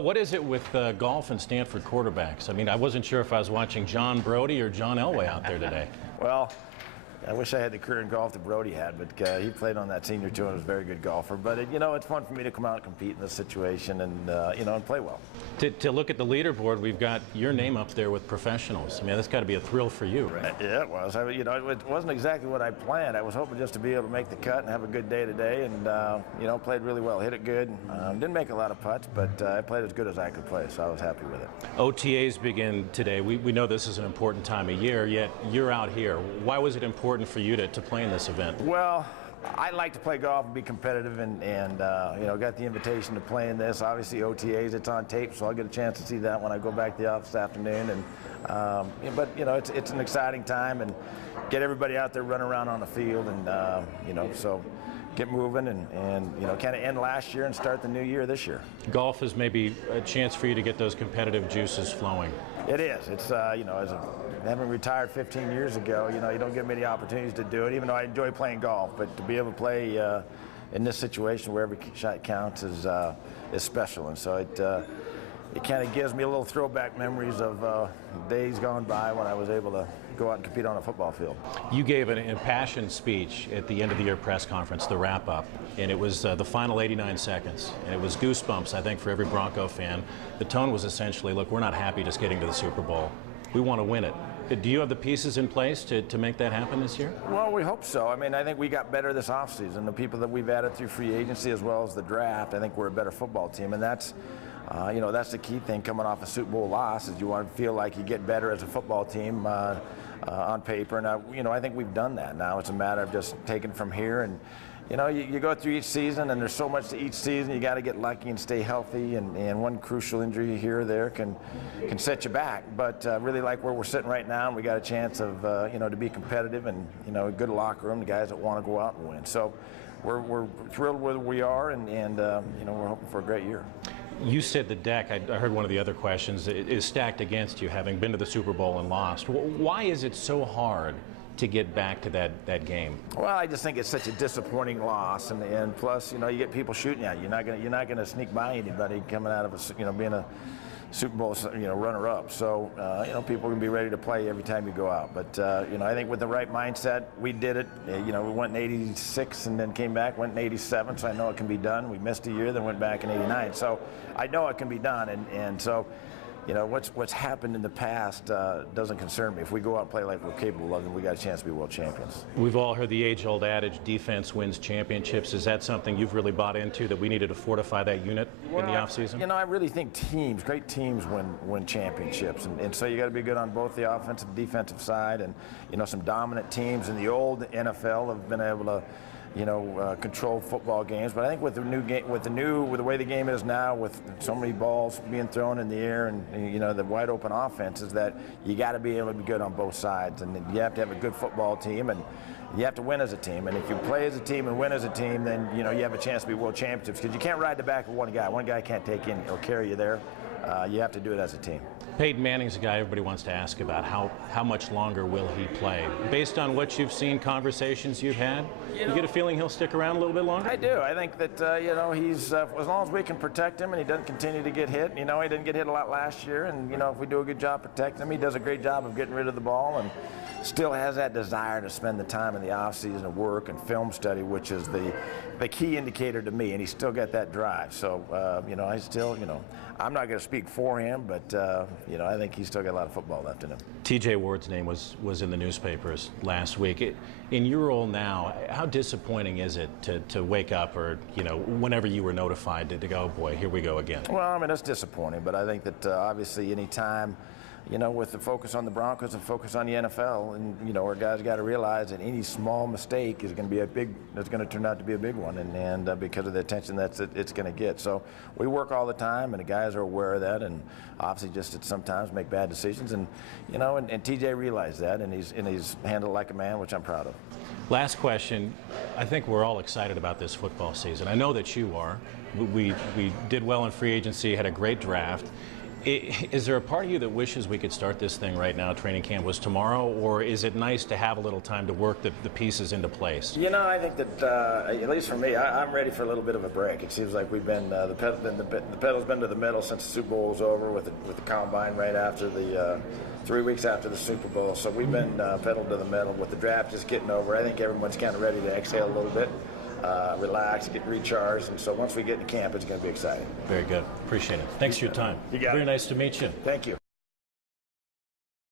What is it with golf and Stanford quarterbacks? I mean, I wasn't sure if I was watching John Brody or John Elway out there today. Well, I wish I had the career in golf that Brody had, but he played on that senior tour and was a very good golfer. But, it's fun for me to come out and compete in this situation and, and play well. To look at the leaderboard, we've got your name up there with professionals. I mean, that's got to be a thrill for you, right? Yeah, it was. It wasn't exactly what I planned. I was hoping just to be able to make the cut and have a good day today and, played really well. Hit it good. Didn't make a lot of putts, but I played as good as I could play, so I was happy with it. OTAs begin today. We know this is an important time of year, yet you're out here. Why was it important for you to play in this event? Well, I like to play golf and be competitive, and got the invitation to play in this. Obviously, OTAs, it's on tape, so I'll get a chance to see that when I go back to the office this afternoon. And but it's an exciting time, and get everybody out there running around on the field, and so get moving and kind of end last year and start the new year this year. Golf is maybe a chance for you to get those competitive juices flowing. It is. It's having retired 15 years ago, you don't get many opportunities to do it, even though I enjoy playing golf. But to be able to play in this situation where every shot counts is special. And so it kind of gives me a little throwback memories of days gone by when I was able to go out and compete on a football field. You gave an impassioned speech at the end of the year press conference, the wrap-up, and it was the final 89 seconds. And it was goosebumps, I think, for every Bronco fan. The tone was essentially, look, we're not happy just getting to the Super Bowl. We want to win it. Do you have the pieces in place to make that happen this year? Well, we hope so. I mean, I think we got better this offseason. The people that we've added through free agency as well as the draft, I think we're a better football team, and that's that's the key thing coming off a Super Bowl loss is you want to feel like you get better as a football team on paper. And I think we've done that. Now it's a matter of just taking from here and. You go through each season, and there's so much to each season. You got to get lucky and stay healthy, and one crucial injury here or there can set you back. But really like where we're sitting right now, we got a chance of to be competitive and a good locker room, the guys that want to go out and win. So we're thrilled where we are, and we're hoping for a great year. You said the deck, I heard one of the other questions, is stacked against you, having been to the Super Bowl and lost. Why is it so hard to get back to that game? Well, I just think it's such a disappointing loss, and plus, you get people shooting at you. You're not gonna sneak by anybody coming out of being a Super Bowl, runner-up. So, people can be ready to play every time you go out. But, I think with the right mindset, we did it. We went in 86 and then came back, went in 87, so I know it can be done. We missed a year, then went back in 89. So I know it can be done, and so, what's happened in the past doesn't concern me. If we go out and play like we're capable of, then we got a chance to be world champions. We've all heard the age-old adage, defense wins championships. Is that something you've really bought into, that we needed to fortify that unit in the offseason? I really think great teams win championships. And so you got to be good on both the offensive and defensive side. And, some dominant teams in the old NFL have been able to control football games. But I think with the new game, with the way the game is now, with so many balls being thrown in the air and the wide open offenses, that you got to be able to be good on both sides, and you have to have a good football team, and you have to win as a team. And if you play as a team and win as a team, then you have a chance to be world championships, because you can't ride the back of one guy. One guy can't take in or carry you there. You have to do it as a team. Peyton Manning's a guy everybody wants to ask about. How much longer will he play? Based on what you've seen, conversations you've had, you get a feeling he'll stick around a little bit longer? I do. I think that, he's, as long as we can protect him and he doesn't continue to get hit. He didn't get hit a lot last year, and, if we do a good job protecting him, he does a great job of getting rid of the ball and still has that desire to spend the time in the offseason of work and film study, which is the key indicator to me, and he's still got that drive. So, I still, I'm not going to speak for him, but, I think he's still got a lot of football left in him. T.J. Ward's name was in the newspapers last week. In your role now, how disappointing is it to wake up, or, whenever you were notified to go, oh boy, here we go again? Well, it's disappointing, but I think that obviously any time, with the focus on the Broncos and focus on the NFL, and our guys got to realize that any small mistake is going to be it's going to turn out to be a big one, and because of the attention it's going to get. So we work all the time, and the guys are aware of that, and obviously just sometimes make bad decisions, and and TJ realized that, and he's handled it like a man, which I'm proud of. Last question. I think we're all excited about this football season. I know that you are. We did well in free agency, had a great draft. Is there a part of you that wishes we could start this thing right now, training camp was tomorrow, or is it nice to have a little time to work the pieces into place? You know, I think that, at least for me, I'm ready for a little bit of a break. It seems like we've been, the pedal's been to the metal since the Super Bowl was over with the combine right after the, 3 weeks after the Super Bowl. So we've been pedal to the metal with the draft just getting over. I think everyone's kind of ready to exhale a little bit. Relax, get recharged, and so once we get to camp, it's going to be exciting. Very good. Appreciate it. Thanks for your time. You got it. Very nice to meet you. Thank you.